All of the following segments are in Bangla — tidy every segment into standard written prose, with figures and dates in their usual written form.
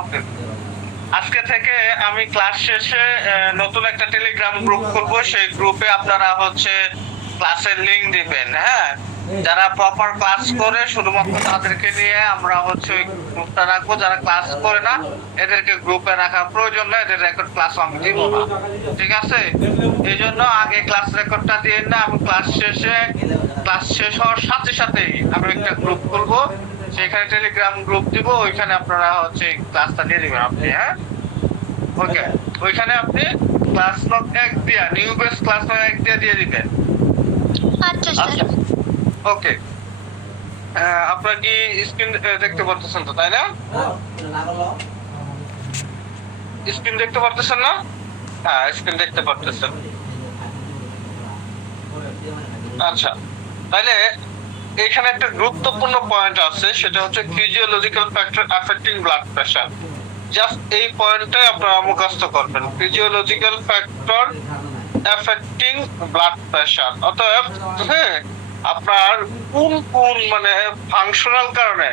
ওকে, আজকে থেকে আমি ক্লাস শেষে নতুন একটা টেলিগ্রাম গ্রুপ করব। সেই গ্রুপে আপনারা হচ্ছে ক্লাসের লিংক দিবেন। হ্যাঁ, যারা প্রপার ক্লাস করে শুধুমাত্র তাদেরকে নিয়ে আমরা হচ্ছে ওই গ্রুপটা রাখবো। যারা ক্লাস করে না এদেরকে গ্রুপে রাখার প্রয়োজন না, এদের রেকর্ড ক্লাস আমি দিব না। ঠিক আছে, এই জন্য আগে ক্লাস রেকর্ডটা দিয়ে না, আমি ক্লাস শেষ হওয়ার সাথে সাথেই আমি একটা গ্রুপ খুলবো, সেখানে টেলিগ্রাম গ্রুপ দিব, ওইখানে আপনারা হচ্ছে ক্লাসটা দিয়ে দিবেন আপনি। হ্যাঁ, ওকে, ওইখানে আপনি ক্লাস লগ 1 দিয়া নিউ বেস ক্লাস লগ 1 দিয়ে দিবেন। আচ্ছা স্যার। ওকে, আপনারা কি স্ক্রিন দেখতে পাচ্ছেন তো, তাই না? স্ক্রিন দেখতে পাচ্ছেন না? হ্যাঁ, স্ক্রিন দেখতে পাচ্ছেন। আচ্ছা, তাহলে এখানে একটা গুরুত্বপূর্ণ পয়েন্ট আছে, সেটা হচ্ছে physiological factor affecting blood pressure. Just এই পয়েন্টটাই আপনারা মুখস্থ করবেন, physiological factor affecting blood pressure. অতএব হ্যাঁ, আপনার কোন কোন মানে ফাংশনাল কারণে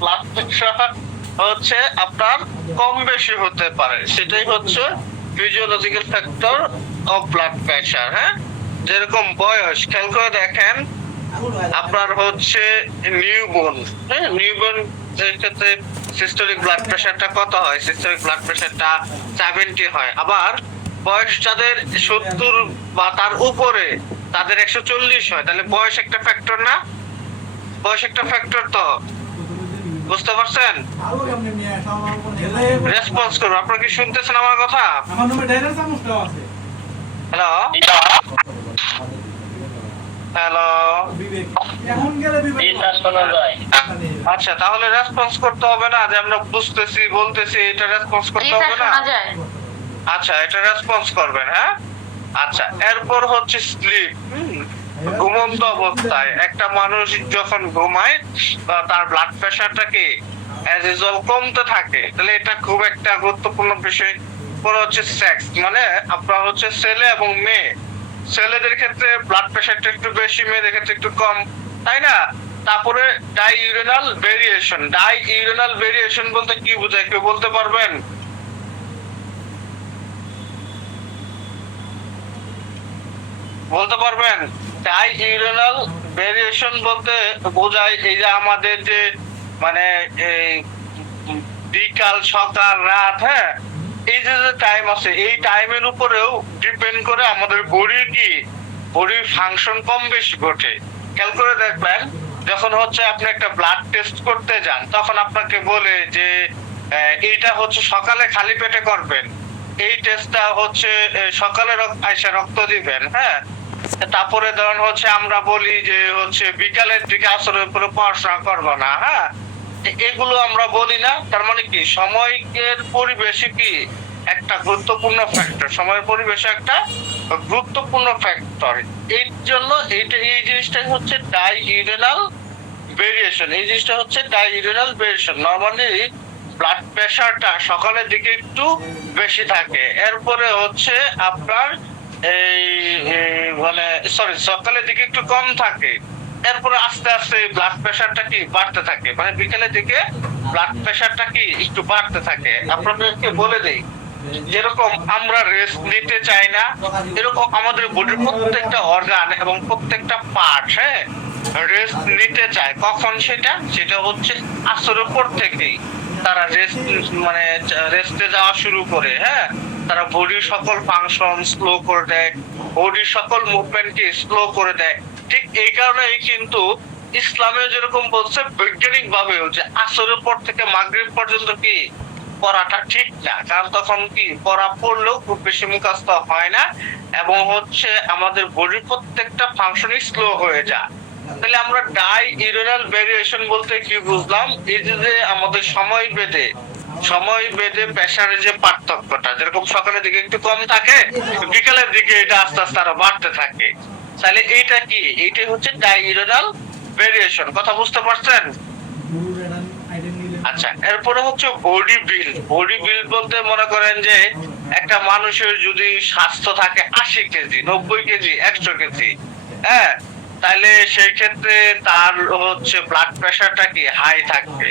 ব্লাড প্রেশার হচ্ছে আপনার কম বেশি হতে পারে, সেটাই হচ্ছে physiological factor of blood pressure. হ্যাঁ, যেরকম বয়স, খেয়াল করে দেখেন আপনার হচ্ছে নিউবর্ন, হ্যাঁ, নিউবর্ন এর ক্ষেত্রে সিস্টোলিক ব্লাড প্রেশারটা কত হয়? সিস্টোলিক ব্লাড প্রেশারটা 70 হয়। আবার বয়স যাদের 70 বা তার উপরে তাদের 140 হয়। তাহলে বয়স একটা ফ্যাক্টর না? বয়স একটা ফ্যাক্টর তো, বুঝতে পারছেন? রেসপন্স করুন, আপনারা কি শুনতেছেন আমার কথা? হ্যালো হ্যালো, আচ্ছা, তাহলে রেসপন্স করতে হবে না যে আমরা বুঝতেছি বলতেছি, এটা রেসপন্স করতে হবে না? আচ্ছা, এটা রেসপন্স করবেন। হ্যাঁ, আচ্ছা, এরপর হচ্ছে স্লিপ। ঘুমন্ত অবস্থায় একটা মানুষ যখন ঘুমায় তার ব্লাড প্রেশারটা কি অ্যাজ ইউজুয়াল কমতে থাকে। তাহলে এটা খুব একটা গুরুত্বপূর্ণ বিষয়। পরে হচ্ছে সেক্স, মানে আপনার হচ্ছে ছেলে এবং মেয়ে, ছেলেদের ক্ষেত্রে ব্লাড প্রেশারটা একটু বেশি, মেয়েদের ক্ষেত্রে একটু কম, তাই না? তারপরে ডাইউরেনাল ভেরিয়েশন বলতে কি বোঝায়, কেউ বলতে পারবেন? বলতে পারবেন? ডাইউরেনাল ভেরিয়েশন বলতে বোঝায় এই যে আমাদের যে মানে এই বিকাল সকাল রাত, হ্যাঁ, এই যে টাইম আছে, এই টাইমের উপরেও ডিপেন্ড করে আমাদের বডির ফাংশন কম বেশি ঘটে। খেয়াল করে দেখবেন, যখন হচ্ছে আপনি একটা ব্লাড টেস্ট করতে যান, তখন আপনাকে বলে যে এইটা হচ্ছে সকালে খালি পেটে করবেন, এই টেস্টটা হচ্ছে সকালে আইসা রক্ত দিবেন। হ্যাঁ, তারপরে ধরুন হচ্ছে আমরা বলি যে হচ্ছে বিকালের দিকে আসরের উপরে পড়াশোনা করবো না। হ্যাঁ, এগুলো আমরা বলি না। তার মানে কি, সময়ের পরিবেশে কি একটা গুরুত্বপূর্ণ ফ্যাক্টর, সময়ের পরিবেশে একটা গুরুত্বপূর্ণ ফ্যাক্টর। এই জন্য এই জিনিসটাই হচ্ছে ডাইউরেনাল ভেরিয়েশন। এই জিনিসটা হচ্ছে ডাইউরেনাল ভেরিয়েশন। নরমালি ব্লাড প্রেশারটা সকালের দিকে একটু বেশি থাকে, এরপরে হচ্ছে আপনার এই মানে সরি সকালের দিকে একটু কম থাকে, এরপরে আস্তে আস্তে ব্লাড প্রেশারটা কি বাড়তে থাকে, মানে বিকেলের দিকে ব্লাড প্রেশারটা কি একটু বাড়তে থাকে। আপনাদেরকে বলে দেই, যেরকম আমরা রেস্ট নিতে চাই না, এরকম আমাদের বডির প্রত্যেকটা অর্গান এবং প্রত্যেকটা পার্ট, হ্যাঁ, রেস্ট নিতে চায়। কখন সেটা হচ্ছে আসরের পর থেকেই তারা মানে রেস্টে যাওয়া শুরু করে। হ্যাঁ, তারা বডির সকল ফাংশন স্লো করে দেয়, বডির সকল মুভমেন্টকে স্লো করে দেয়। ঠিক এই কারণেই কিন্তু ইসলামে যেরকম বলছে বৈজ্ঞানিক ভাবেও যে আসরের পর থেকে মাগরিব পর্যন্ত কি পড়াটা ঠিক না, কারণ তখন কি পড়া পড়লেও খুব বেশি মুখস্থ হয় না এবং হচ্ছে আমাদের বডির প্রত্যেকটা ফাংশনই স্লো হয়ে যায়। তাহলে আমরা ডাইউরেনাল ভেরিয়েশন বলতে কি বুঝলাম? এই যে আমাদের সময় বেঁধে প্রেসারের যে পার্থক্যটা, যেরকম সকালের দিকে একটু কম থাকে, বিকালের দিকে এটা আস্তে আস্তে আরো বাড়তে থাকে। তাহলে এইটা কি, এইটাই হচ্ছে ডাইউরেনাল ভেরিয়েশন। কথা বুঝতে পারছেন? আচ্ছা, এরপরে হচ্ছে বডি বিল্ড বলতে মনে করেন যে একটা মানুষের যদি স্বাস্থ্য থাকে 80 কেজি, 90 কেজি, 100 কেজি, হ্যাঁ, তাহলে সেই ক্ষেত্রে তার হচ্ছে ব্লাড প্রেশারটা কি হাই থাকবে।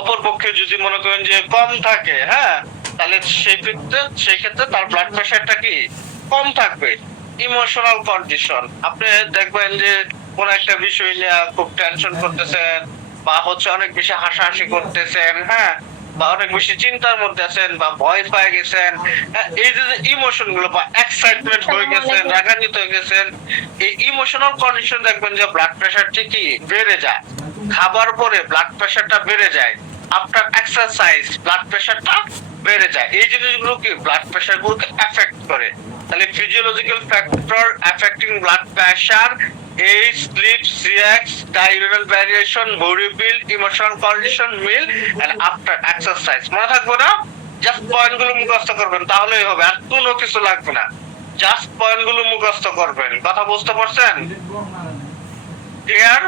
অপরপক্ষে যদি মনে করেন যে কম থাকে, হ্যাঁ, তাহলে সেই ক্ষেত্রে তার ব্লাড প্রেশারটা কি কম থাকবে। ইমোশনাল কন্ডিশন, আপনি দেখবেন যে কোন একটা বিষয় নিয়ে খুব টেনশন করতেছেন, বা হচ্ছে অনেক বেশি হাসাহাসি করতেছেন, হ্যাঁ, বা অনেক বেশি চিন্তার মধ্যে আছেন, বা ভয় পেয়ে গেছেন, হ্যাঁ, এই যে ইমোশন গুলো, বা এক্সাইটমেন্ট হয়ে গেছেন, রাগান্বিত হয়ে গেছেন, এই ইমোশনাল কন্ডিশন দেখবেন যে ব্লাড প্রেশারটা কি বেড়ে যায়। খাবার পরে ব্লাড প্রেশারটা বেড়ে যায়, আফটার এক্সারসাইজ ব্লাড প্রেশারটা বেড়ে যায়। এই জিনিসগুলো কি ব্লাড প্রেশার গুলোকে এফেক্ট করে। তাহলে physiological factor affecting blood pressure, age, sleep, CX, diurnal variation, body build, emotional condition, meal, and after exercise. মনে থাকবে না? জাস্ট পয়েন্ট গুলো মুখস্থ করবেন, তাহলেই হবে, আর কোনো কিছু লাগবে না। জাস্ট পয়েন্ট গুলো মুখস্থ করবেন। কথা বুঝতে পারছেন? ক্লিয়ার?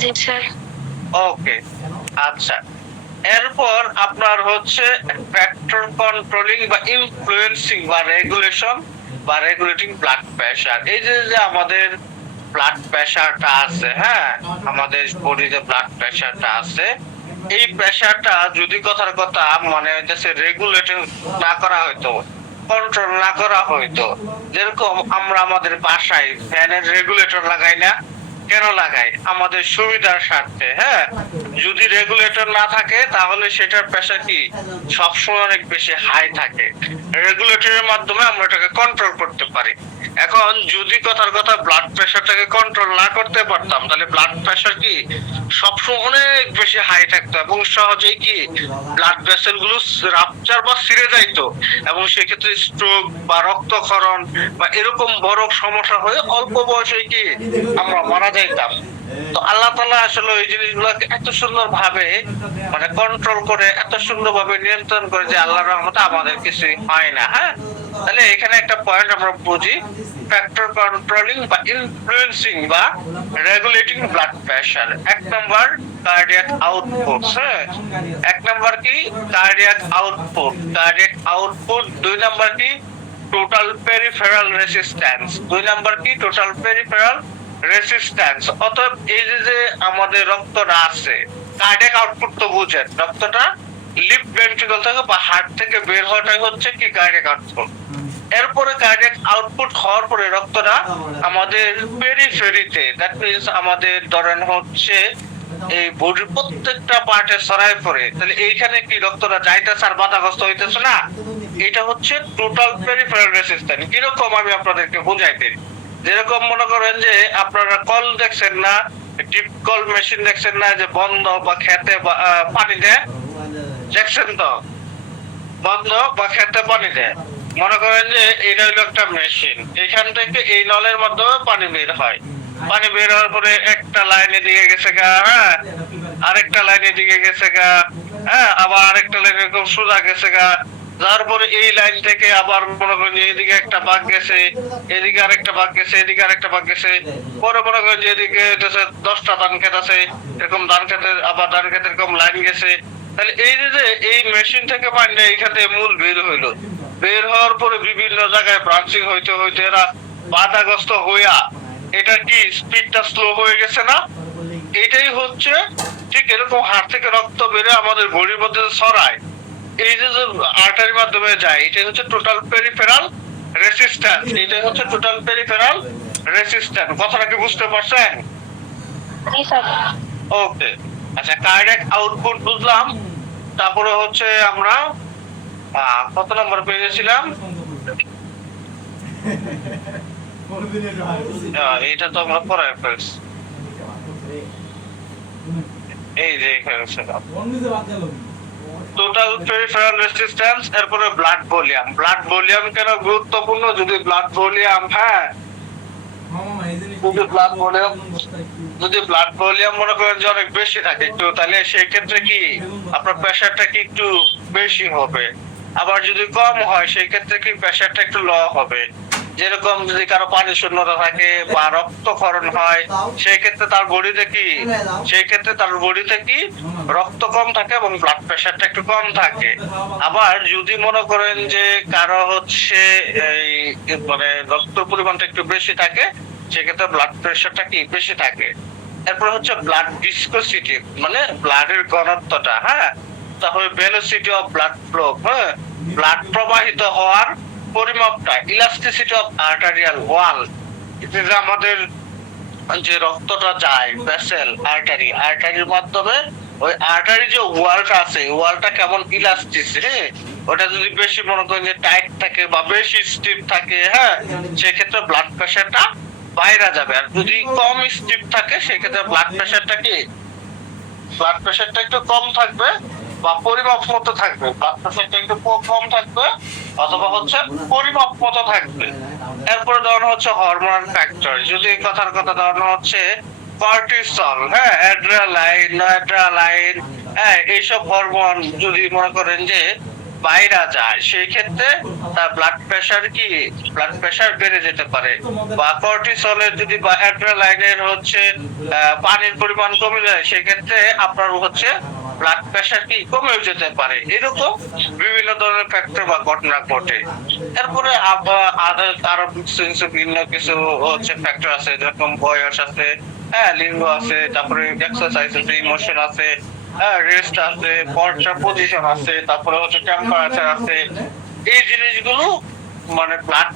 জি স্যার। ওকে, আচ্ছা। এরপর আপনার হচ্ছে ফ্যাক্টর কন্ট্রোলিং বা ইনফ্লুয়েন্সিং বা রেগুলেশন বা রেগুলেটিং ব্লাড প্রেশার। এই যে যে আমাদের ব্লাড প্রেশারটা আছে, হ্যাঁ, আমাদের বডিতে ব্লাড প্রেশারটা আছে, এই প্রেশারটা যদি কথার কথা মানে হইতেছে রেগুলেটিং না করা হইতো, কন্ট্রোল না করা হইতো, যেরকম আমরা আমাদের বাসায় ফ্যানের রেগুলেটর লাগাই না, কেন লাগাই? আমাদের সুবিধার স্বার্থে, হ্যাঁ। যদি রেগুলেটর না থাকে তাহলে সেটার প্রেসার কি সবসময় অনেক বেশি হাই থাকে। রেগুলেটরের মাধ্যমে আমরা এটাকে কন্ট্রোল করতে পারি। এখন যদি কথার কথা ব্লাড প্রেসারটাকে কন্ট্রোল না করতে পারতাম, তাহলে ব্লাড প্রেসার কি সবসময় অনেক বেশি হাই থাকতো, এবং সহজেই কি ব্লাড ভেসেল গুলো রাপচার বা ছিঁড়ে যাইতো, এবং সেক্ষেত্রে স্ট্রোক বা রক্তক্ষরণ বা এরকম বড় সমস্যা হয়ে অল্প বয়সে কি আমরা মারা যাইতাম। তো আল্লাহ তাআলা আসলে এই জিনিসগুলোকে এত সুন্দর ভাবে মানে কন্ট্রোল করে, এত সুন্দর ভাবে নিয়ন্ত্রণ করে যে আল্লাহর রহমতে আমাদের কিছু হয় না, হ্যাঁ। তাহলে এখানে একটা পয়েন্ট আমরা বুঝি, ফ্যাক্টর কন্ট্রোলিং বা ইনফ্লুয়েন্সিং বা রেগুলেটিং ব্লাড প্রেশার। এক নাম্বার কার্ডিয়াক আউটপুট, হ্যাঁ, এক নাম্বার কি কার্ডিয়াক আউটপুট, কার্ডিয়াক আউটপুট। দুই নাম্বার কি টোটাল পেরিফেরাল রেসিস্ট্যান্স, দুই নাম্বার কি টোটাল পেরিফেরাল রেসিস্ট্যান্স। অতএব এই যে আমাদের রক্তটা আছে, কার্ডিয়াক আউটপুট তো বুঝেন, রক্তটা লিফট ভেন্ট্রিকল থেকে বা হার্ট থেকে বের হওয়াটাই হচ্ছে কি কার্ডিয়াক আউটপুট। এরপরে কার্ডিয়াক আউটপুট হওয়ার পরে রক্তটা আমাদের পেরিফেরিতে, দ্যাট মিন্স আমাদের ধরেন হচ্ছে এই বডির প্রত্যেকটা পার্টে ছড়ায় পড়ে। তাহলে এইখানে কি রক্তটা যাইতেছে আর বাধাগ্রস্ত হইতেছে না, এটা হচ্ছে টোটাল পেরিফেরাল রেসিস্ট্যান্স। কিরকম আমি আপনাদেরকে বুঝাই দিই। যেরকম মনে করেন যে আপনারা কল দেখছেন না, ডিপ কল মেশিন দেখছেন না, যে বন্ধ বা খেতে পানি দেয়, দেখছেন তো, বন্ধ বা খেতে পানি দেয়। মনে করেন যে এটা হলো একটা মেশিন, এখান থেকে এই নলের মাধ্যমে পানি বের হয়, পানি বের হওয়ার পরে একটা লাইনে দিকে গেছে গা, হ্যাঁ, আরেকটা লাইনে দিকে গেছে গা, হ্যাঁ, আবার আরেকটা লাইনে এরকম সোজা গেছে গা। তারপরে এই লাইন থেকে আবার মনে করেন যে এদিকে একটা বাঁক গেছে, এদিকে আরেকটা বাঁক গেছে, এদিকে আরেকটা বাঁক গেছে, পরে মনে করেন যে এদিকে 10টা ধান ক্ষেত আছে, এরকম ধান ক্ষেতের আবার ধান ক্ষেতের এরকম লাইন গেছে। তাহলে এই যে এই মেশিন থেকে পানিটা এইখানে মূল বের হইলো, বের হওয়ার পরে বিভিন্ন জায়গায় ব্রাঞ্চিং হইতে হইতে এরা বাধাগ্রস্ত হইয়া এটা কি স্পিডটা স্লো হয়ে গেছে না। এটাই হচ্ছে ঠিক এরকম হাড় থেকে রক্ত বেরে আমাদের বডির মধ্যে ছড়ায়, এই যে আর্টারির মাধ্যমে যায়, এটাই হচ্ছে টোটাল পেরিফেরাল রেসিস্ট্যান্স, এটাই হচ্ছে টোটাল পেরিফেরাল রেসিস্ট্যান্স। কথাটা কি বুঝতে পারছেন? জি স্যার। ওকে, আচ্ছা, কার্ডিয়াক আউটপুট বুঝলাম। তারপরে হচ্ছে আমরা কত নম্বর পেজে ছিলাম? এটা তো আমরা পড়ায় ফেলছি, এই যে এখানে ছিলাম টোটাল পেরিফেরাল রেসিস্ট্যান্স। এরপরে ব্লাড ভলিউম। ব্লাড ভলিউম কেন গুরুত্বপূর্ণ? যদি ব্লাড ভলিউম, হ্যাঁ, যদি ব্লাড ভলিউম মনে করেন যে অনেক বেশি থাকে একটু, তাহলে সেই ক্ষেত্রে কি আপনার প্রেশারটা কি একটু বেশি হবে। আবার যদি কম হয় সেই ক্ষেত্রে কি প্রেশারটা একটু লো হবে। যেরকম যদি কারো পানি শূন্যতা থাকে বা রক্তক্ষরণ হয়, সেই ক্ষেত্রে তার বডিতে কি রক্ত কম থাকে এবং ব্লাড প্রেশারটা একটু কম থাকে। আবার যদি মনে করেন যে কারো হচ্ছে এই মানে রক্ত পরিমাণটা একটু বেশি থাকে, সেক্ষেত্রে ব্লাড প্রেশারটা কি বেশি থাকে। এরপর হচ্ছে ব্লাড ভিসকোসিটি, মানে ব্লাডের ঘনত্বটা, হ্যাঁ। তারপরে ভেলোসিটি অফ ব্লাড ফ্লো, হ্যাঁ, ব্লাড প্রবাহিত হওয়ার পরিমাপটা, ইলাস্টিসিটি অফ আর্টারিয়াল ওয়াল, এটা আমাদের যে রক্তটা যায় ভেসেল, আর্টারির মাধ্যমে ওই আর্টারি যে ওয়ালটা আছে, ওয়ালটা কেমন ইলাস্টিক, হ্যাঁ, ওটা যদি বেশি মনে করেন যে টাইট থাকে বা বেশি স্টিফ থাকে, হ্যাঁ, সেক্ষেত্রে ব্লাড প্রেশারটা বাইরে যাবে। আর যদি কম স্টিফ থাকে, সেক্ষেত্রে ব্লাড প্রেশারটা একটু কম থাকবে বা পরিমাপ মতো থাকবে, ব্লাড প্রেশারটা একটু কম থাকবে অথবা হচ্ছে পরিমাপ মতো থাকবে। এরপরে ধরুন হচ্ছে হরমোনাল ফ্যাক্টর, যদি কথার কথা ধরুন হচ্ছে কর্টিসল, হ্যাঁ, অ্যাড্রেনালাইন, হ্যাঁ, এইসব হরমোন যদি মনে করেন যে বাইরে যায়, সেই ক্ষেত্রে তার ব্লাড প্রেশার বেড়ে যেতে পারে। বা কর্টিসলের যদি বা অ্যাড্রেনালাইনের হচ্ছে পানির পরিমাণ কমে যায়, সেই ক্ষেত্রে আপনার হচ্ছে ব্লাড প্রেশার কি কমে যেতে পারে। এরকম বিভিন্ন ধরনের ফ্যাক্টর বা ঘটনা ঘটে। এরপরে আরো ভিন্ন কিছু হচ্ছে ফ্যাক্টর আছে, যেরকম বয়স আছে, হ্যাঁ, লিঙ্গ আছে, তারপরে এক্সারসাইজ আছে, ইমোশন আছে, হ্যাঁ, রেস্ট আছে, পর্চার পজিশন আছে, তারপরে হচ্ছে টেম্পারেচার আছে। এই জিনিসগুলো মানে ব্লাড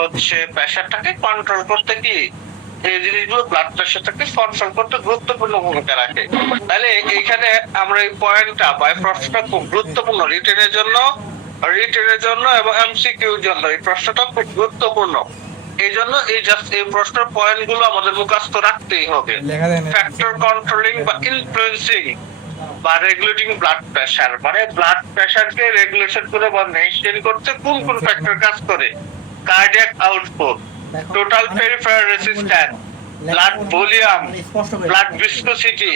হচ্ছে প্রেশারটাকে কন্ট্রোল করতে কি, এই জিনিসগুলো ব্লাড প্রেশারটাকে কন্ট্রোল করতে গুরুত্বপূর্ণ ভূমিকা রাখে। তাহলে এইখানে আমরা এই পয়েন্টটা বা প্রশ্নটা খুব গুরুত্বপূর্ণ রিটেনের জন্য এবং এমসিকিউর জন্য। এই প্রশ্নটা খুব গুরুত্বপূর্ণ, এই জন্য এই প্রশ্নের পয়েন্ট গুলো আমাদের মুখস্থ রাখতেই হবে। ফ্যাক্টর কন্ট্রোলিং বা ইনফ্লুয়েন্সিং বা রেগুলেটিং ব্লাড প্রেশার, মানে ব্লাড প্রেশারকে রেগুলেশন করে বা মেইনটেইন করতে কোন কোন ফ্যাক্টর কাজ করে। Cardiac output, total peripheral resistance, blood volume, blood viscosity,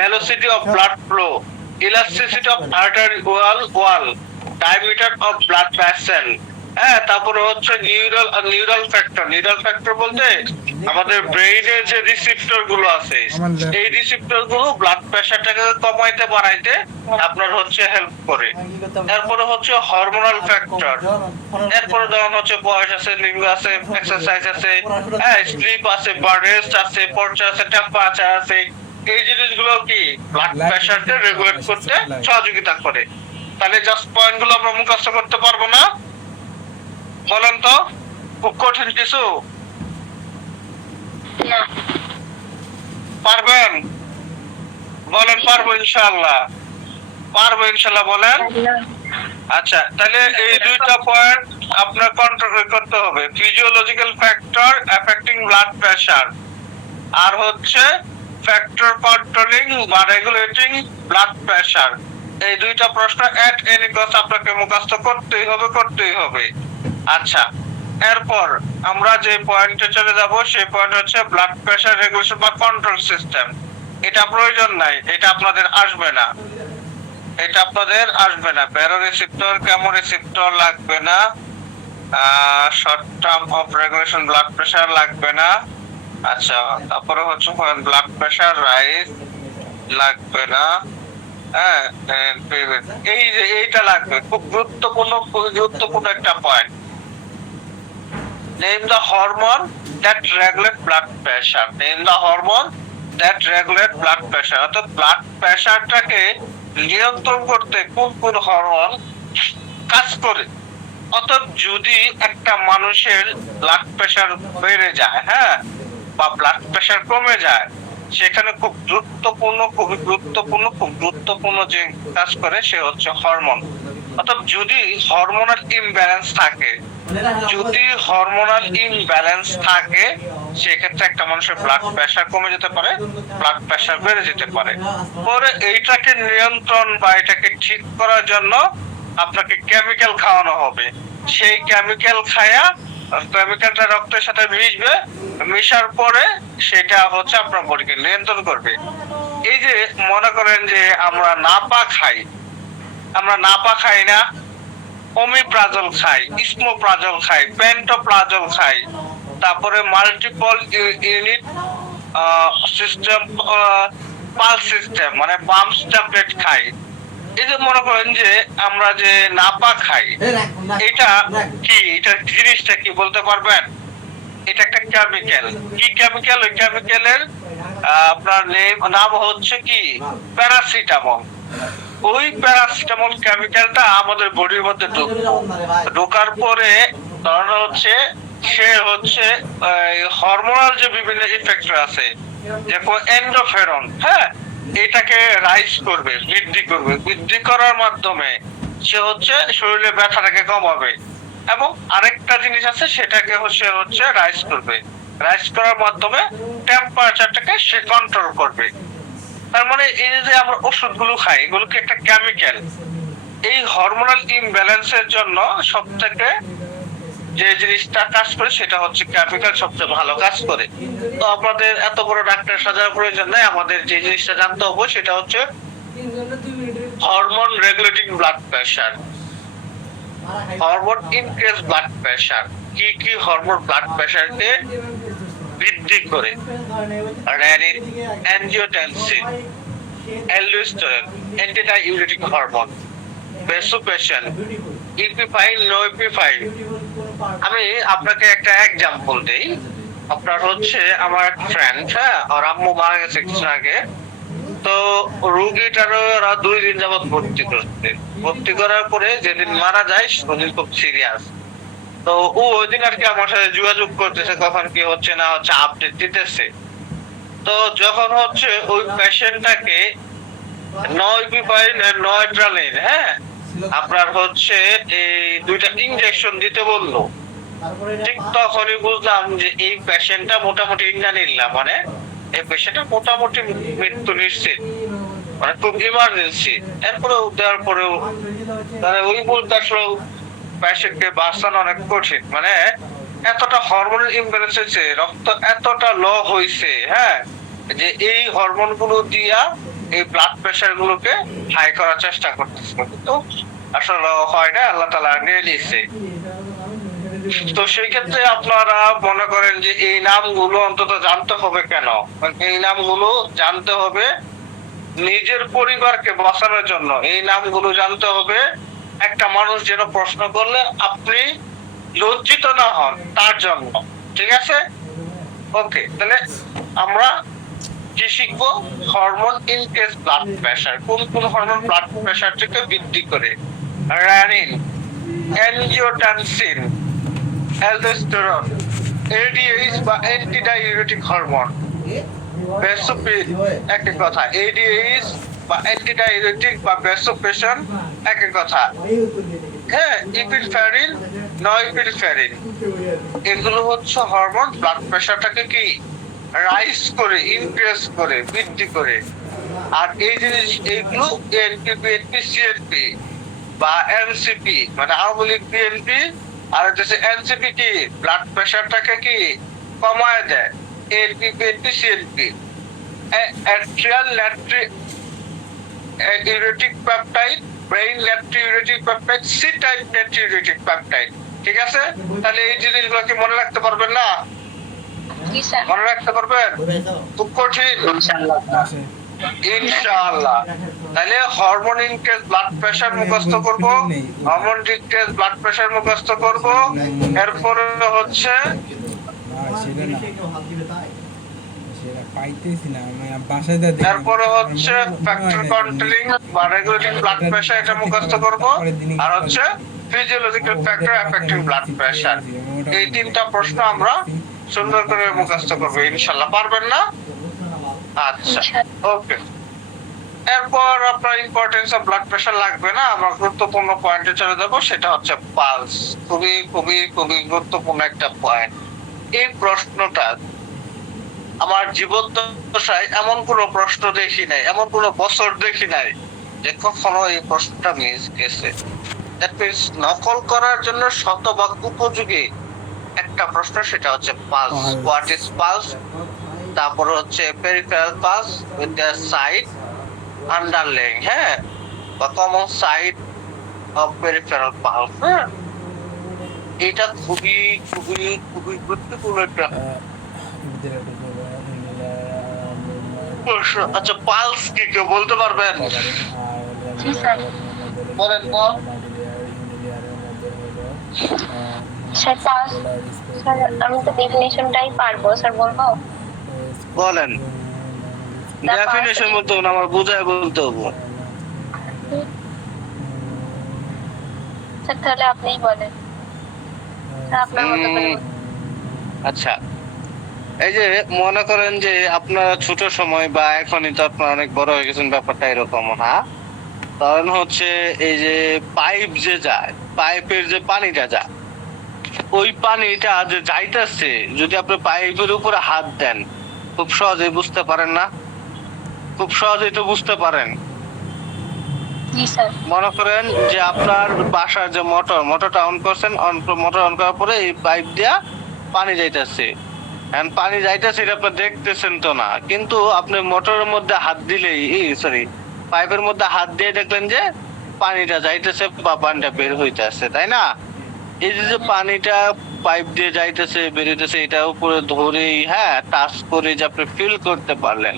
velocity of blood flow, elasticity of artery wall, diameter of blood vessel, হ্যাঁ, তারপরে হচ্ছে নিউরাল ফ্যাক্টর বলতে আমাদের ব্রেইনের যে রিসেপ্টর গুলো আছে, এই রিসেপ্টর গুলো ব্লাড প্রেশারটাকে কমাইতে বাড়াইতে আপনার হচ্ছে হেল্প করে। এরপরে হচ্ছে হরমোনাল ফ্যাক্টর, এরপরে যেমন হচ্ছে বয়স আছে, লিঙ্গ আছে, এক্সারসাইজ আছে, হ্যাঁ, স্লিপ আছে, বা রেস্ট আছে, পর্চা আছে, টেম্পারেচার আছে। এই জিনিসগুলো কি ব্লাড প্রেশারকে রেগুলেট করতে সহযোগিতা করে। তাহলে জাস্ট পয়েন্ট গুলো আমরা মুখস্থ করতে পারবো না? বলেন তো, খুব কঠিন কিছু? না। পারবেন? বলেন পারবো ইনশাআল্লাহ। বলেন। আচ্ছা, তাহলে এই দুইটা পয়েন্ট আপনার কন্ট্রোল করতে হবে। Physiological factor affecting blood pressure, আর হচ্ছে ফ্যাক্টর কন্ট্রোলিং বা রেগুলেটিং ব্লাড প্রেশার। এই দুইটা প্রশ্ন এট এনি কস্ট আপনাকে মুখস্থ করতেই হবে। আচ্ছা, এরপর আমরা যে পয়েন্টে চলে যাব, সেই পয়েন্ট হচ্ছে ব্লাড প্রেশার রেগুলেশন বা কন্ট্রোল সিস্টেম। এটা প্রয়োজন নাই, এটা আপনাদের আসবে না। ব্যারো রিসেপ্টর, কেমো রিসেপ্টর লাগবে না, short term of regulation blood pressure লাগবে না। আচ্ছা, তারপরে হচ্ছে ব্লাড প্রেশার রাইজ লাগবে না, হ্যাঁ, এই যে এইটা লাগবে, খুব গুরুত্বপূর্ণ একটা point. Name the hormone that regulate blood pressure. অর্থাৎ ব্লাড প্রেশারটাকে নিয়ন্ত্রণ করতে কোন কোন হরমোন কাজ করে। অর্থাৎ যদি একটা মানুষের ব্লাড প্রেশার বেড়ে যায়, হ্যাঁ, বা ব্লাড প্রেশার কমে যায়, সেখানে খুব গুরুত্বপূর্ণ যে কাজ করে সে হচ্ছে হরমোন। অর্থাৎ যদি হরমোনাল ইমব্যালেন্স থাকে, সেক্ষেত্রে একটা মানুষের ব্লাড প্রেশার কমে যেতে পারে, ব্লাড প্রেশার বেড়ে যেতে পারে। পরে এইটাকে নিয়ন্ত্রণ বা এটাকে ঠিক করার জন্য আপনাকে কেমিক্যাল খাওয়ানো হবে। সেই কেমিক্যালটা রক্তের সাথে মিশার পরে সেটা হচ্ছে আপনার বডিকে নিয়ন্ত্রণ করবে। এই যে মনে করেন যে আমরা নাপা খাই না, ওমিপ্রাজল খাই, ইসমোপ্রাজল খাই, পেন্টোপ্রাজল খাই, তারপরে multiple unit system, pulse system মানে বাম্পস ট্যাবলেট খাই। এই যে মনে করেন যে আমরা যে নাপা খাই, এটা কি, এটা জিনিসটা কি বলতে পারবেন? এটা একটা কেমিক্যাল। কি কেমিক্যাল? ওই কেমিক্যালের আপনার নাম হচ্ছে কি প্যারাসিটামল। ওই প্যারাসিটামল কেমিক্যালটা আমাদের বডির মধ্যে ঢোকার পরে ধরনের হচ্ছে সে হচ্ছে হরমোনাল যে বিভিন্ন ইফেক্টর আছে, যেমন এন্ডোফেরন, হ্যাঁ, এটাকে রাইজ করবে, বৃদ্ধি করবে। বৃদ্ধি করার মাধ্যমে সে হচ্ছে শরীরে ব্যথাটাকে কমাবে। এবং আরেকটা জিনিস আছে, সেটাকে হচ্ছে রাইজ করবে। রাইজ করার মাধ্যমে টেম্পারেচারটাকে সে কন্ট্রোল করবে। তার মানে এই যে আমরা ওষুধগুলো খাই, এগুলো কি একটা কেমিক্যাল। এই হরমোনাল ইমব্যালেন্সের জন্য সবথেকে যে জিনিসটা কাজ করে সেটা হচ্ছে কেমিক্যাল সবচেয়ে ভালো কাজ করে। তো আপনাদের এত বড় ডাক্তার সাজার প্রয়োজন নেই, আমাদের যে জিনিসটা জানতে হবে সেটা হচ্ছে hormone regulating blood pressure, hormone increase blood pressure. কি কি হরমোন ব্লাড প্রেশারকে বৃদ্ধি করে? Renin, angiotensin, aldosterone, antidiuretic hormone, ভ্যাসোপ্রেশন, ইপিফাইন, নোইপিফাইন। আমি আপনাকে একটা এক্সাম্পল দেই। আপনার হচ্ছে আমার এক ফ্রেন্ড, হ্যাঁ, আর আম্মু মারা গেছে কিছু আগে। তো রোগীটার ওরা 2 দিন যাবত ভর্তি করছে। ভর্তি করার পরে যেদিন মারা যায় সেদিন খুব সিরিয়াস। তো ও ওই দিন আর কি আমার সাথে যোগাযোগ করতেছে, কখন কি হচ্ছে না হচ্ছে আপডেট দিতেছে। তো যখন হচ্ছে ওই পেশেন্টটাকে নয়পিফাইন আর নয়ট্রালিন, হ্যাঁ, আপনার হচ্ছে এই 2টা ইনজেকশন দিতে বললো। ঠিক তখনই বুঝলাম যে এই পেশেন্টটা মোটামুটি ইন্নালিল্লাহ, মানে এই পেশেন্টটা মোটামুটি মৃত্যু নিশ্চিত, মানে খুব ইমার্জেন্সি। এরপরেও দেওয়ার পরেও মানে ওই মুহূর্তে আসলে পেশেন্টকে বাঁচানো অনেক কঠিন। মানে এতটা হরমোনাল ইমব্যালেন্স হয়েছে, রক্ত এতটা লো হয়েছে, হ্যাঁ, যে এই হরমোন গুলো দিয়া এই ব্লাড প্রেশার গুলোকে হাই করার চেষ্টা করতেছে, কিন্তু আসলে হয় না, আল্লাহ তাআলা নিয়ে নিয়েছে। তো সেই ক্ষেত্রে আপনারা মনে করেন যে এই নামগুলো অন্তত জানতে হবে কেন? এই নামগুলো জানতে হবে নিজের পরিবারকে বাঁচানোর জন্য। এই নামগুলো জানতে হবে একটা মানুষ যেন প্রশ্ন করলে আপনি লজ্জিত না হন তার জন্য। ঠিক আছে? ওকে, তাহলে আমরা কি শিখবো? Hormone increase blood pressure. কোন কোন হরমোন ব্লাড প্রেশারটাকে বৃদ্ধি করে? রেনিন, অ্যানজিওটেনসিন, অ্যালডোস্টেরন, এডিএইচ বা অ্যান্টিডাইউরেটিক হরমোন, ভ্যাসোপ্রেশন, একই কথা। এডিএইচ বা অ্যান্টিডাইউরেটিক বা ভ্যাসোপ্রেশন, একই কথা। হ্যাঁ, ইপিনফ্যারিন, নরএপিনেফ্রিন, এগুলো হচ্ছে হরমোন ব্লাড প্রেশারটাকে কি রাইজ করে, ইনক্রিজ করে, বৃদ্ধি করে। আর এই জিনিস এইগুলো এনপি, বিএনপি, সিএনপি বা এনসিপি, মানে আওয়ামী লীগ বিএনপি, আর হচ্ছে এনসিপি কি ব্লাড প্রেশারটাকে কি কমায় দেয়। NP, BNP, CNP, atrial natriuretic peptide, brain natriuretic peptide, C type natriuretic peptide. ঠিক আছে? তাহলে এই জিনিসগুলো কি মনে রাখতে পারবেন না? মনে রাখতে পারবেন? খুব কঠিন। ইনশাআল্লাহ। তাহলে হরমোন ইনক্রিজ ব্লাড প্রেশার মুখস্থ করব, হরমোন ডিক্রিজ ব্লাড প্রেশার মুখস্থ করব। এরপরে হচ্ছে এরপরে হচ্ছে ফ্যাক্টর কন্ট্রোলিং বা রেগুলেটিং ব্লাড প্রেশার, এটা মুখস্থ করব। আর হচ্ছে physiological factor affecting blood pressure. এই 3টা প্রশ্ন আমরা সুন্দর করে মুখস্থ করব ইনশাআল্লাহ। পারবেন না? আচ্ছা, ওকে। এরপর আপনার ইম্পর্টেন্স অফ ব্লাড প্রেশার লাগবে না, আমরা গুরুত্বপূর্ণ পয়েন্টে চলে যাব, সেটা হচ্ছে পালস। খুবই খুবই খুবই গুরুত্বপূর্ণ একটা পয়েন্ট। এই প্রশ্নটা আমার জীবদ্দশায় এমন কোনো প্রশ্ন দেখি নাই, এমন কোনো বছর দেখি নাই যে কখনো এই প্রশ্নটা মিস গেছে। দ্যাট মিন্স নকল করার জন্য শতভাগ উপযোগী একটা প্রশ্ন, সেটা হচ্ছে পালস। What is pulse? তারপর হচ্ছে peripheral pulse with the site underlying, হ্যাঁ, বা common site of peripheral pulse, হ্যাঁ? এটা খুবই খুবই খুবই গুরুত্বপূর্ণ একটা প্রশ্ন। আচ্ছা, পালস কি কেউ বলতে পারবেন? জি স্যার। বলেন তো। স্যার পাস, স্যার আমি তো ডেফিনেশনটাই পারবো, স্যার বলবো? বলেন। The ডেফিনেশন pulse বলতে হবে না, আমার বুঝায় বলতে হবে। স্যার তাহলে আপনিই বলেন, স্যার আপনার মতো করে বলুন। আচ্ছা, এই যে মনে করেন যে আপনারা ছোট সময় বা এখনই তো আপনারা অনেক বড় হয়ে গেছেন, ব্যাপারটা এরকম না। কারণ হচ্ছে এই যে পাইপ যে যায়, পাইপের যে পানিটা যায়, ওই পানিটা যে যাইতেছে, যদি আপনি পাইপের উপরে হাত দেন, খুব সহজেই বুঝতে পারেন না? খুব সহজেই তো বুঝতে পারেন। জি স্যার। মনে করেন যে আপনার বাসার যে মোটরটা অন করছেন, মোটর অন করার পরে এই পাইপ দিয়া পানি যাইতেছে। পানি যাইতেছে, এটা আপনি দেখতেছেন তো না, কিন্তু আপনি মোটরের মধ্যে হাত দিলেই, সরি, পাইপের মধ্যে হাত দিয়ে দেখলেন যে পানিটা যাইতেছে বা পানিটা বের হইতেছে, তাই না? এই যে পানিটা পাইপ দিয়ে যাইতেছে বের হইতেছে, এটা উপরে ধরেই, হ্যাঁ, টাচ করে যে আপনি ফিল করতে পারলেন,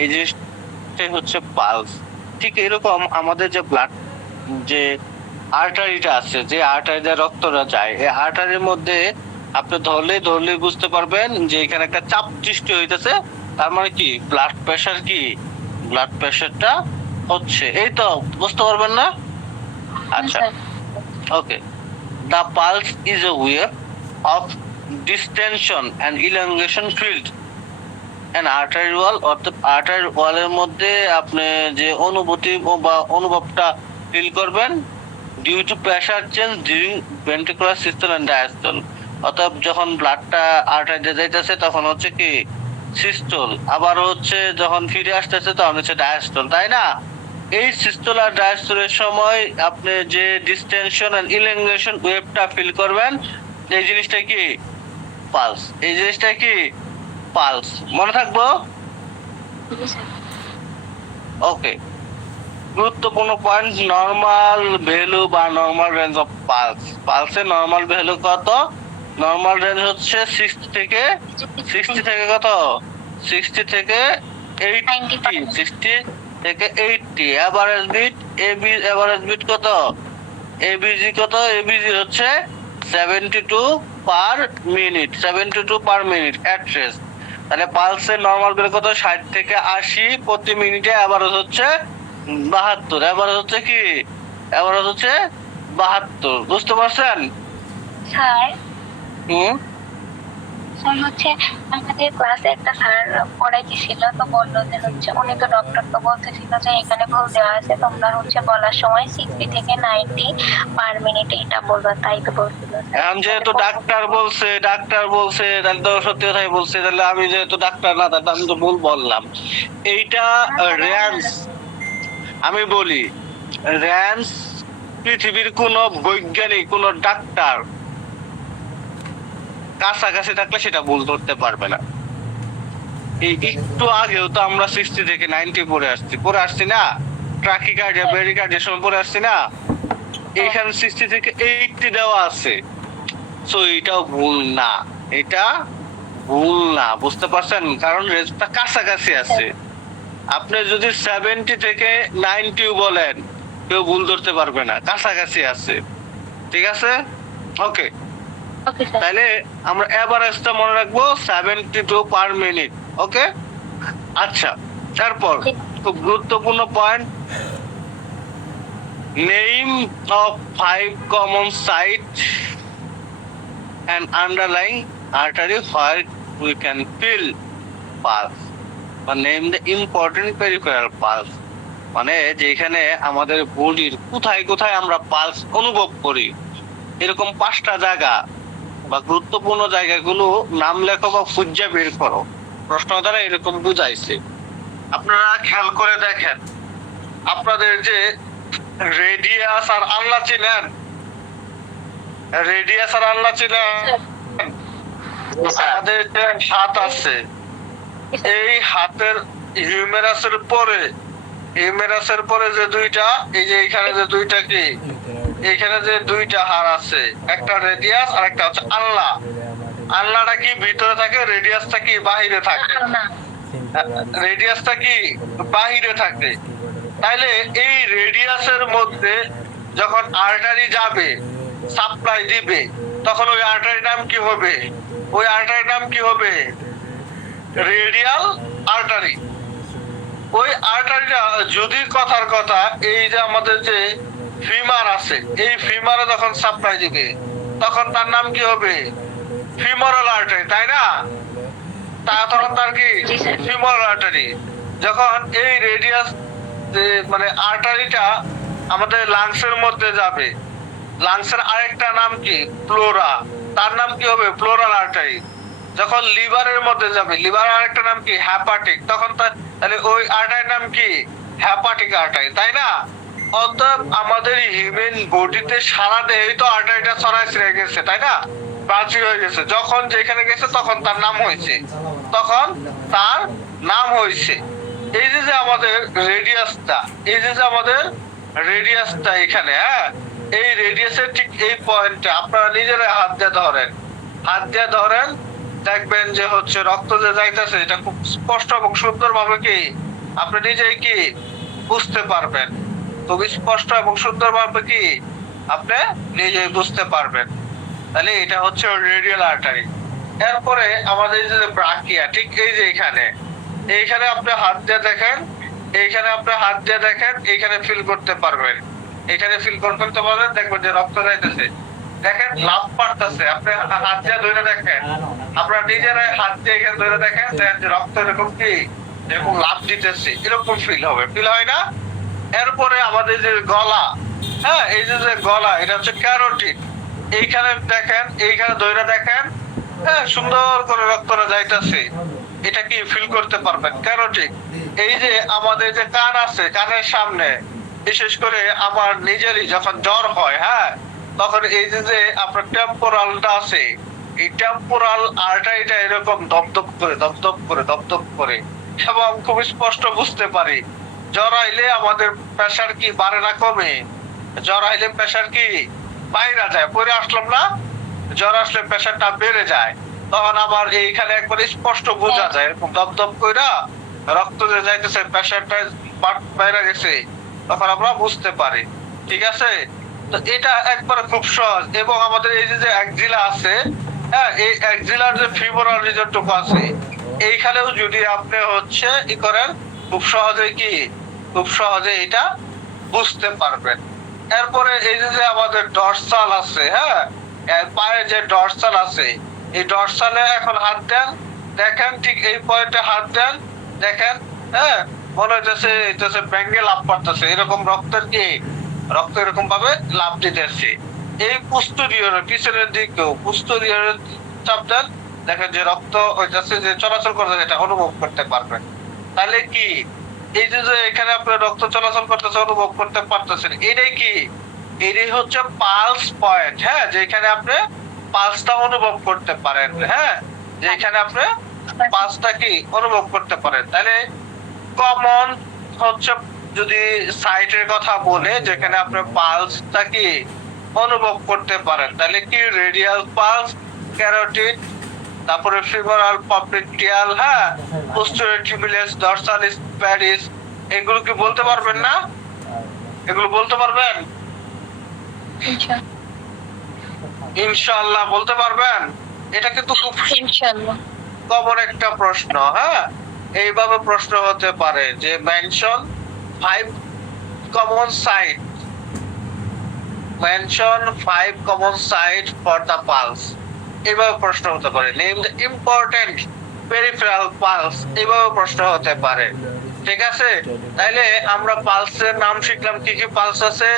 এই জিনিসটাই হচ্ছে পালস। ঠিক এরকম আমাদের যে ব্লাড, যে আর্টারিটা আছে, যে আর্টারিতে রক্তটা যায়, এই আর্টারির মধ্যে আপনি ধরলে বুঝতে পারবেন যে এখানে একটা চাপ সৃষ্টি হইতেছে। তার মানে কি, ব্লাড প্রেশার, কি ব্লাড প্রেশারটা হচ্ছে, এই তো বুঝতে পারবেন না? আচ্ছা, sir. Okay. The pulse is a wave of distension and elongation filled an artery wall, অর্থাৎ আর্টারি ওয়ালের মধ্যে আপনি যে অনুভূতি বা অনুভবটা ফিল করবেন due to pressure change during ventricular system and diastole. অর্থাৎ যখন ব্লাডটা আর্টারিতে যাইতেছে তখন হচ্ছে কি সিস্টোল, আবার হচ্ছে যখন ফিরে আসতেছে তখন হচ্ছে ডায়াস্টল, তাই না? এই সিস্টোল আর ডায়াস্টলের সময় আপনি যে ডিস্টেনশন এন্ড ইলাঙ্গেশন ওয়েভটা ফিল করবেন, এই জিনিসটা কি পালস। এই জিনিসটা কি পালস, মনে থাকবো? জি স্যার। ওকে। গুরুত্বপূর্ণ পয়েন্ট, নরমাল ভ্যালু বা নরমাল রেঞ্জ অফ পালস। পালসের নরমাল ভ্যালু কত? নরমাল রেঞ্জ হচ্ছে 60 থেকে কত? 60 থেকে 80, 60 থেকে 80। এভারেজ বিট, এভারেজ বিট কত? এবিজি কত? এবিজি হচ্ছে 72 per minute, 72 per minute at rest. তাহলে পালসের নরমাল ভ্যালু কত? 60 থেকে 80 প্রতি মিনিটে। এভারেজ হচ্ছে 72। এভারেজ হচ্ছে কি? এভারেজ হচ্ছে 72। বুঝতে পারছেন? স্যার, হুম। স্যার হচ্ছে আমাদের ক্লাসে একটা স্যার পড়াইতেছিল, তো বললো যে হচ্ছে উনি তো ডক্টর, তো বলতেছিল যে এখানে ভুল দেওয়া আছে, তোমরা হচ্ছে বলার সময় 60 থেকে 90 পার মিনিটে এটা বলবা, তাই তো বলছিল। এখন যেহেতু ডাক্তার বলছে তাহলে তো সত্যি কথাই বলছে, তাহলে আমি যেহেতু ডাক্তার না, তাহলে আমি তো ভুল বললাম। এইটা রেঞ্জ, আমি বলি রেঞ্জ, পৃথিবীর কোন বৈজ্ঞানিক, কোন ডাক্তার কাছাকাছি থাকলে সেটা ভুল ধরতে পারবে না। এই একটু আগেও তো আমরা 60 থেকে 90 পরে আসছি না? ট্রাকিকার্ডিয়া, ব্রেডিকার্ডিয়ার সময় পরে আসছি না? এইখানে 60 থেকে 80 দেওয়া আছে। সো এটাও ভুল না, এটা ভুল না, বুঝতে পারছেন? কারণ রেঞ্জটা কাছাকাছি আছে। আপনি যদি 70 থেকে 90 বলেন, কেউ ভুল ধরতে পারবে না, কাছাকাছি আছে। ঠিক আছে? ওকে। Okay sir. তাহলে আমরা এভারেজটা মনে রাখবো 72 পার মিনিট। ওকে। আচ্ছা, তারপর খুব গুরুত্বপূর্ণ point, name of 5 common site and underlying artery where we can feel pulse, বা name the important peripheral pulse, মানে যেখানে আমাদের বডির কোথায় কোথায় আমরা পালস অনুভব করি, এরকম 5টা জায়গা বা গুরুত্বপূর্ণ জায়গাগুলো নাম লেখো বা খুঁজে বের করো। প্রশ্ন দ্বারা এরকম বুঝাইছে, আপনারা খেয়াল করে দেখেন। আপনাদের যে রেডিয়াস আর আল্লা চিনেন, রেডিয়াস আর আল্লা চিনেন, আমাদের যে হাত আছে, এই হাতের হিউমেরাসের পরে হিউমেরাসের পরে যে দুইটা, এই যে এখানে যে দুইটা কি, এখানে যে দুইটা হাড় আছে, একটা রেডিয়াস আর একটা হচ্ছে আল্লা। আল্লাটা কি ভিতরে থাকে, রেডিয়াসটা কি বাহিরে থাকে? না রেডিয়াসটা কি বাহিরে থাকে। তাইলে এই রেডিয়াসের মধ্যে যখন আর্টারি যাবে, সাপ্লাই দিবে, তখন ওই আর্টারির নাম কি হবে? ওই আর্টারির নাম কি হবে? Radial artery. ওই আর্টারিটা যদি কথার কথা এই যে আমাদের যে ফিমার আছে, এই ফিমারে যখন সাপ্লাই দিবে, তখন তার নাম কি হবে? ফিমোরাল আর্টারি, তাই না? তখন তার কি জি স্যার। Femoral artery. যখন এই রেডিয়াস মানে আর্টারিটা আমাদের লাংসের মধ্যে যাবে, লাংসের আরেকটা নাম কি? প্লোরা, তার নাম কি হবে? Plural artery. যখন লিভারের মধ্যে যাবে, লিভারের আরেকটা নাম কি? হ্যাপাটিক, তখন তাহলে ওই আর্টারির নাম কি? হ্যাপাটিক আর্টারি, তাই না? অতএব আমাদের হিউম্যান বডিতে সারা দেহেই তো আর্টারিটা ছড়ায় ছিড়ে গেছে, তাই না? ব্রাঞ্চি হয়ে গেছে, যখন যেখানে গেছে তখন তার নাম হয়েছে, তখন তার নাম হয়েছে। এই যে যে আমাদের রেডিয়াসটা, এই যে যে আমাদের রেডিয়াসটা এখানে, হ্যাঁ, এই রেডিয়াসের ঠিক এই পয়েন্টে আপনারা নিজেরা হাত দিয়ে ধরেন, হাত দিয়ে ধরেন, দেখবেন যে হচ্ছে রক্ত যে যাইতেছে, এটা খুব স্পষ্ট এবং সুন্দর ভাবে কি আপনি নিজেই কি বুঝতে পারবেন, খুব স্পষ্ট এবং সুন্দর ভাবে কি আপনি নিজেই বুঝতে পারবেন। তাহলে এটা হচ্ছে রেডিয়াল আর্টারি। এরপরে আমাদের যে ব্রাকিয়া, ঠিক এই যে এখানে, এইখানে আপনি হাত দিয়ে দেখেন, এইখানে আপনি হাত দিয়ে দেখেন, এইখানে ফিল করতে পারবেন, এখানে ফিল করতে পারবেন, দেখবেন যে রক্ত যাইতেছে, দেখেন লাভ পারতেছে। আপনি হাত দিয়ে ধরে দেখেন, আপনারা নিজেরাই হাত দিয়ে এখানে ধরে দেখেন, দেখেন যে রক্ত এরকম কি এরকম লাভ দিতেছে, এরকম ফিল হবে, ফিল হয় না? এরপরে আমাদের যে গলা, হ্যাঁ, এই যে যে গলা, এটা হচ্ছে ক্যারোটিড। এইখানে দেখেন, এইখানে ধরে দেখেন, হ্যাঁ, সুন্দর করে রক্তটা যাইতেছে, এটা কি ফিল করতে পারবেন? ক্যারোটিড। এই যে আমাদের যে কান আছে, কানের সামনে, বিশেষ করে আমার নিজেরই যখন জ্বর হয়, হ্যাঁ, তখন এই যে যে আপনার টেম্পোরালটা আছে, এই টেম্পোরাল আর্টারিটা এরকম দপদপ করে দপদপ করে দপদপ করে, এবং খুব স্পষ্ট বুঝতে পারি। জ্বর আইলে আমাদের প্রেসার কি বাড়ে না কমে? জ্বর আইলে প্রেসার কি বাইরে যায়, পরে আসলাম না? জ্বর আসলে প্রেসারটা বেড়ে যায়, তখন আবার এইখানে একবার স্পষ্ট বোঝা যায়, এরকম দপদপ কইরা রক্ত যে যাইতেছে, প্রেসারটা বাইরে গেছে, তখন আমরা বুঝতে পারি। ঠিক আছে? তো এটা একবার খুব সহজ। এবং আমাদের এই যে একজিলা আছে, হ্যাঁ, এই একজিলার যে ফিমোরাল রিজনটুকু আছে, এইখানেও যদি আপনি হচ্ছে ই করেন, খুব সহজে কি, খুব সহজে এটা বুঝতে পারবেন। এরপরে এই যে আমাদের ডরসাল আছে, হ্যাঁ, পায়ে যে ডরসাল আছে, এই ডরসালে এখন হাত দেন, দেখেন ঠিক এই পয়েন্টে হাত দেন, দেখেন, হ্যাঁ, মনে হইতেছে এটা ব্যাঙ্গে লাভ করতেছে, এরকম রক্তের কি রক্ত এরকম ভাবে লাভ দিতেছে। এই পুস্তুরিয়র পিছনের দিকেও পুস্তুরিয়র চাপ দেন, দেখেন যে রক্ত হইতেছে, যে চলাচল করতেছে, এটা অনুভব করতে পারবেন। তাহলে কি এই যে যে এখানে আপনি রক্ত চলাচল করতেছে, অনুভব করতে পারতেছেন, এটাই কি, এটাই হচ্ছে পালস পয়েন্ট, হ্যাঁ, যেখানে আপনি পালসটা অনুভব করতে পারেন, হ্যাঁ, যেখানে আপনি পালসটা কি অনুভব করতে পারেন। তাহলে কমন হচ্ছে, যদি সাইটের কথা বলে যেখানে আপনি পালসটা কি অনুভব করতে পারেন, তাহলে কি রেডিয়াল পালস, ক্যারোটিড, তারপরে ফিমোরাল পপলিটিয়াল, হ্যাঁ, পোস্টেরিয়র টিবিয়ালিস, ডরসালিস প্যারিস, এগুলো কি বলতে পারবেন না? এগুলো বলতে পারবেন? ইনশাআল্লাহ বলতে পারবেন। এটা কিন্তু খুব ইনশাআল্লাহ। কমন একটা প্রশ্ন, হ্যাঁ, এইভাবে প্রশ্ন হতে পারে যে mention 5 common site, mention 5 common site for the pulse, এইভাবে প্রশ্ন হতে পারে। Name the important peripheral pulse, এইভাবে প্রশ্ন হতে পারে। ঠিক আছে? তাইলে আমরা পালসের নাম শিখলাম, কি কি পালস আছে?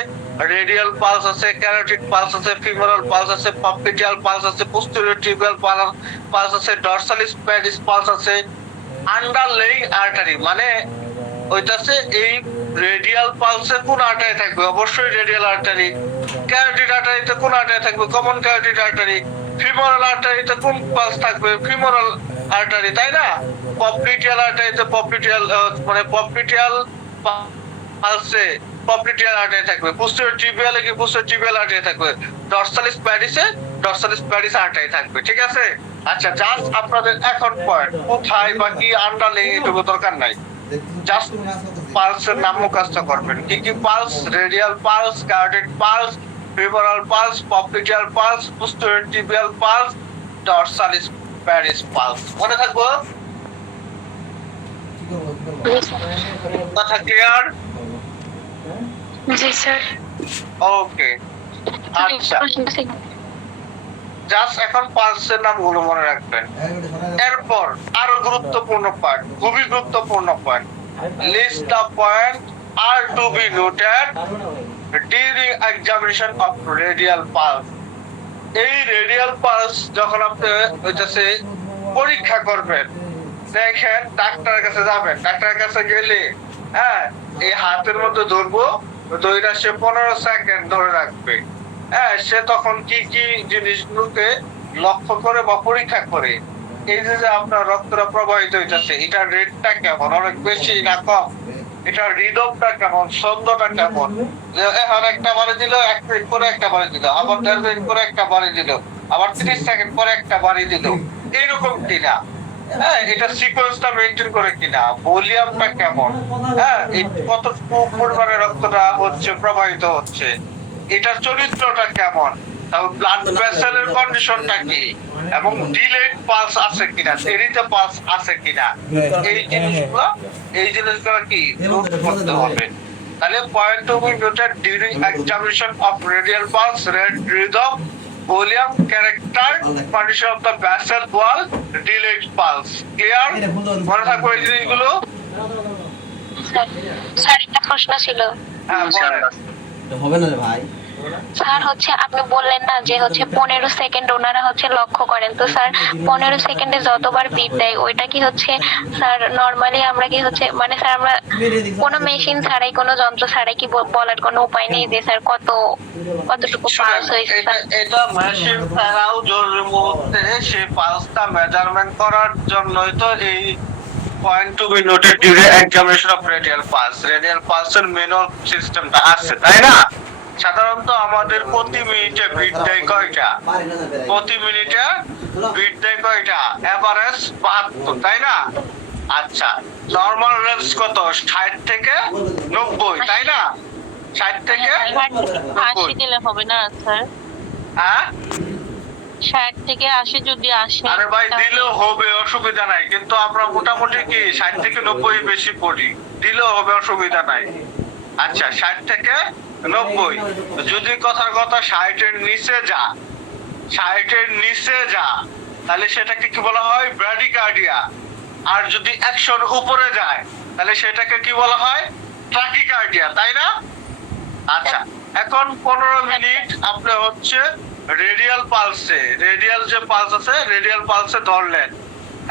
রেডিয়াল পালস আছে, ক্যারোটিড পালস আছে, ফিমোরাল পালস আছে, পপলিটিয়াল পালস আছে, পোস্টেরিয়র টিবিয়াল পালস আছে, ডরসালিস প্যারিস পালস আছে। আন্ডারলেইং আর্টারি মানে ওইটাছে এই রেডিয়াল পালসে কোন আর্টারি থাকবে? অবশ্যই রেডিয়াল আর্টারি। ক্যারোটিড আর্টারিতে কোন আর্টারি থাকবে? Common carotid artery. ফিমোরাল আর্টারিতে কোন পালস থাকবে? ফিমোরাল আর্টারি, তাই না? পপলিটিয়াল আর্টারিতে পপলিটিয়াল মানে পপলিটিয়াল পালসে পপলিটিয়াল আর্টারি থাকবে, পোস্টেরিয়র টিবিয়ালে কি পোস্টেরিয়র টিবিয়াল আর্টারি থাকবে, ডরসালিস প্যারিস আর্টারি থাকবে। ঠিক আছে? আচ্ছা, জাস্ট আপনাদের এখন পয়েন্ট কোথায় বা কি আন্ডারলাইন এটুকু দরকার নাই, জাস্ট পালসের নাম মুখস্থ করবেন। কি কি pulse? Radial pulse, carotid pulse, femoral pulse, popliteal pulse, posterior tibial pulse, dorsalis pedis pulse. মনে থাকবো? কথা ক্লিয়ার? জি স্যার। ওকে, আচ্ছা, জাস্ট এখন পালসের নামগুলো মনে রাখবেন। এরপর আরো গুরুত্বপূর্ণ পয়েন্ট, খুবই গুরুত্বপূর্ণ point, list the point are to be noted during examination of radial pulse. এই রেডিয়াল পালস যখন আপনি হইতেছে পরীক্ষা করবেন, দেখেন ডাক্তারের কাছে যাবেন, ডাক্তারের কাছে গেলে হ্যাঁ এই হাতের মধ্যে ধরবো, ধরে সে 15 সেকেন্ড ধরে রাখবে। হ্যাঁ, সে তখন কি কি জিনিসগুলোকে লক্ষ্য করে বা পরীক্ষা করে, এই যে আপনার রক্তটা প্রবাহিত হইতেছে, এটার রেটটা কেমন, অনেক বেশি না কম, এটার রিদমটা কেমন, ছন্দটা কেমন, এখন একটা বারে দিল, 1 মিনিট পরে একটা বারে দিল, আবার 1.5 মিনিট পরে একটা বারে দিল, আবার 30 সেকেন্ড পরে একটা বারে দিল, এইরকম কিনা, হ্যাঁ এটা সিকোয়েন্সটা মেনটেন করে কিনা, ভলিউমটা কেমন, হ্যাঁ কতটুকু পরিমাণে রক্তটা হচ্ছে প্রবাহিত হচ্ছে, এটার চরিত্রটা কেমন, ব্লাড ভেসেলের কন্ডিশনটা কি, এবং ডিলেড পালস আছে কিনা, দেরিতে পালস আছে কিনা, এই জিনিসগুলো কি নোট করতে হবে। তাহলে point to be noted during examination of radial pulse, rate rhythm, volume, character, condition of the vessel wall, delayed pulse. Clear? মনে থাকবে এই জিনিসগুলো? স্যার একটা প্রশ্ন ছিল। হ্যাঁ বলেন। হবে না রে ভাই। স্যার হচ্ছে আপনি বললেন না যে হচ্ছে 15 সেকেন্ড ওনারা হচ্ছে লক্ষ্য করেন, তো স্যার 15 সেকেন্ডে যতবার বিট দেয় ওইটা কি হচ্ছে স্যার নরমালি আমরা কি হচ্ছে মানে স্যার আমরা কোনো মেশিন ছাড়াই কোনো যন্ত্র ছাড়াই কি বলার কোনো উপায় নেই যে স্যার কতটুকু পালস হয়েছে? এটা মেশিন ছাড়াও জরুরি মুহূর্তে সেই পালসটা মেজারমেন্ট করার জন্যই তো এই point to be noted during examination of radial pulse, radial পালসের ম্যানুয়াল সিস্টেমটা আছে, তাই না? সাধারণত আমাদের প্রতি মিনিটে বিট দেয় কয়টা? প্রতি মিনিটে বিট দেয় কয়টা? এভারেজ 72, তাই না? আচ্ছা, নরমাল রেঞ্জ কত? 60 থেকে 90, তাই না? 60 থেকে 80 দিলে হবে না স্যার? হ্যাঁ 60 থেকে 80 যদি আসে আরে ভাই দিলেও হবে, অসুবিধা নাই, কিন্তু আমরা মোটামুটি কি 60 থেকে 90 বেশি পড়ি, দিলেও হবে, অসুবিধা নাই। আচ্ছা 60 থেকে 90, যদি কথার কথা 60 এর নিচে যা, 60 এর নিচে যা, তাহলে সেটাকে কি বলা হয়? ব্র্যাডিকার্ডিয়া। আর যদি 100 এর উপরে যায় তাহলে সেটাকে কি বলা হয়? ট্রাকিকার্ডিয়া, তাই না? আচ্ছা, এখন 15 মিনিট আপনি হচ্ছে রেডিয়াল পালসে, রেডিয়াল যে পালস আছে রেডিয়াল পালসে ধরলেন,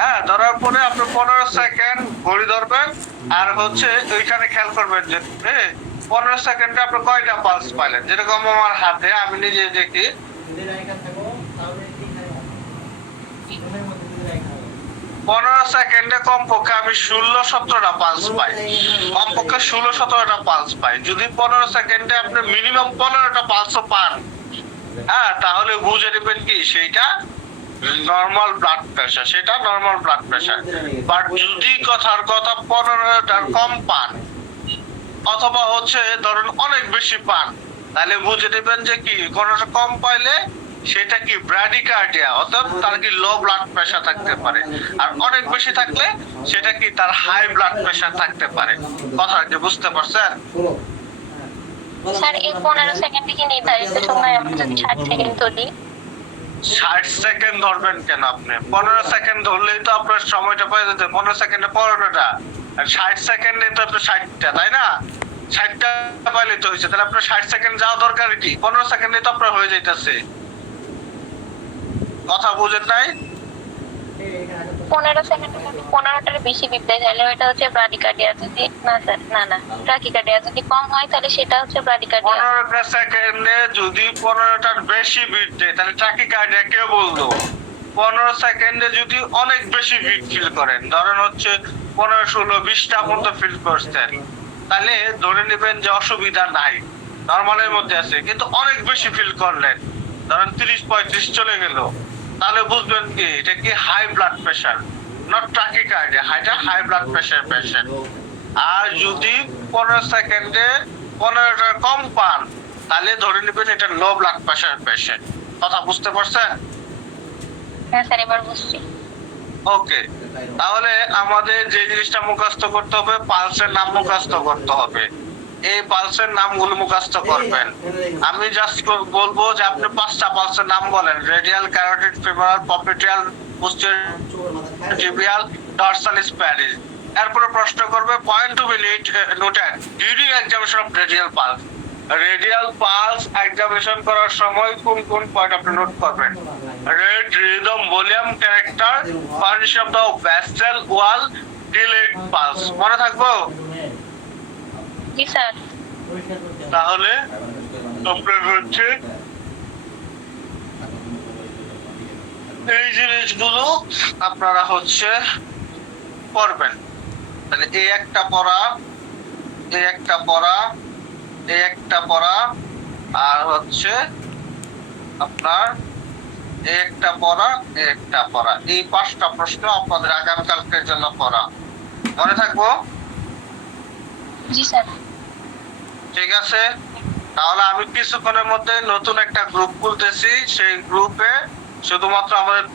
হ্যাঁ ধরার পরে আপনি 15 সেকেন্ড ঘড়ি ধরবেন, আর হচ্ছে ওইখানে খেয়াল করবেন যে 15 সেকেন্ডে আপনি কয়টা পালস পাইলেন। যেরকম আমার হাতে আমি নিজে দেখি 15 সেকেন্ডে কমপক্ষে আমি 16-17টা পালস পাই, কমপক্ষে 16-17টা পালস পাই। যদি 15 সেকেন্ডে আপনি মিনিমাম 15টা পালসও পান, হ্যাঁ তাহলে বুঝে নেবেন কি সেইটা নরমাল ব্লাড প্রেশার, সেটা নরমাল ব্লাড প্রেশার। বাট যদি কথার কথা 15টার কম পান অথবা হচ্ছে ধরুন অনেক বেশি পান, তাহলে বুঝে নেবেন যে কি কোনটা কম পাইলে সেটা কি ব্র্যাডিকার্ডিয়া, অর্থাৎ তার কি লো ব্লাড প্রেশার থাকতে পারে, আর অনেক বেশি থাকলে সেটা কি তার হাই ব্লাড প্রেশার থাকতে পারে। কথা কি বুঝতে পারছেন? স্যার এই 15 সেকেন্ড কি নির্ধারিত সময় আমরা যদি 60 সেকেন্ড ধরি? 60 সেকেন্ড ধরবেন কেন আপনি? 15 সেকেন্ড ধরলেই তো আপনার সময়টা পেয়ে যেতে, 15 সেকেন্ডে 15টা, আর 60 সেকেন্ডে তো আপনার 60টা, তাই না? 60টা পাইলে তো হয়েছে, তাহলে আপনার 60 সেকেন্ড যাওয়া দরকার কি? 15 সেকেন্ডে তো আপনার হয়ে যাইতেছে। কথা বুঝেন নাই? 15 সেকেন্ডে যদি 15টার বেশি বিট দেয় তাহলে ওটা হচ্ছে ব্র্যাডিকার্ডিয়া, যদি না স্যার না ট্রাকিকার্ডিয়া, যদি কম হয় তাহলে সেটা হচ্ছে ব্র্যাডিকার্ডিয়া। 15 সেকেন্ডে যদি 15টার বেশি বিট দেয় তাহলে ট্রাকিকার্ডিয়া কে বলতো? 15 সেকেন্ডে যদি অনেক বেশি বিট ফিল করেন, ধরেন হচ্ছে 15, 16, 20টা পর্যন্ত ফিল করছেন, তাহলে ধরে নেবেন যে অসুবিধা নাই, নরমালের মধ্যে আছে। কিন্তু অনেক বেশি ফিল করলেন, ধরেন 30-35 চলে গেল, তাহলে বুঝবেন কি এটা কি high blood pressure, not tachycardia, এটা হাই ব্লাড প্রেশার পেশেন্ট। আর যদি 15 সেকেন্ডে 15টার কম পান, তাহলে ধরে নেবেন এটা লো ব্লাড প্রেশার পেশেন্ট। কথা বুঝতে পারছেন? হ্যাঁ স্যার, এবার বুঝছি। ওকে, তাহলে আমাদের যে জিনিসটা মুখস্থ করতে হবে, পালসের নাম মুখস্থ করতে হবে। এই পালসের নামগুলো মুখস্থ করবেন। আমি জাস্ট বলবো যে আপনি 5টা পালসের নাম বলেন: radial, carotid, femoral, popliteal, posterior tibial, dorsal, Spanish. এরপরে প্রশ্ন করবে point to be noted during examination of radial pulse. Radial pulse examination করার সময় কোন কোন পয়েন্ট আপনি নোট করবেন? Rate, rhythm, volume, character, furnishing of the vessel wall, delayed pulse. মনে থাকবো? জি স্যার। তাহলে আপনার হচ্ছে এই জিনিসগুলো আপনারা হচ্ছে পড়বেন। তাহলে এই একটা পড়া, এই একটা পড়া, এই একটা পড়া, আর হচ্ছে আপনার এই একটা পড়া, এই একটা পড়া। এই 5টা প্রশ্ন আপনাদের আগামীকালকের জন্য পড়া। মনে থাকবো? জি স্যার। ঠিক আছে, তাহলে আমি কিছুক্ষণের মধ্যে নতুন একটা গ্রুপ খুলতেছি। সেই গ্রুপে শুধুমাত্র আমাদের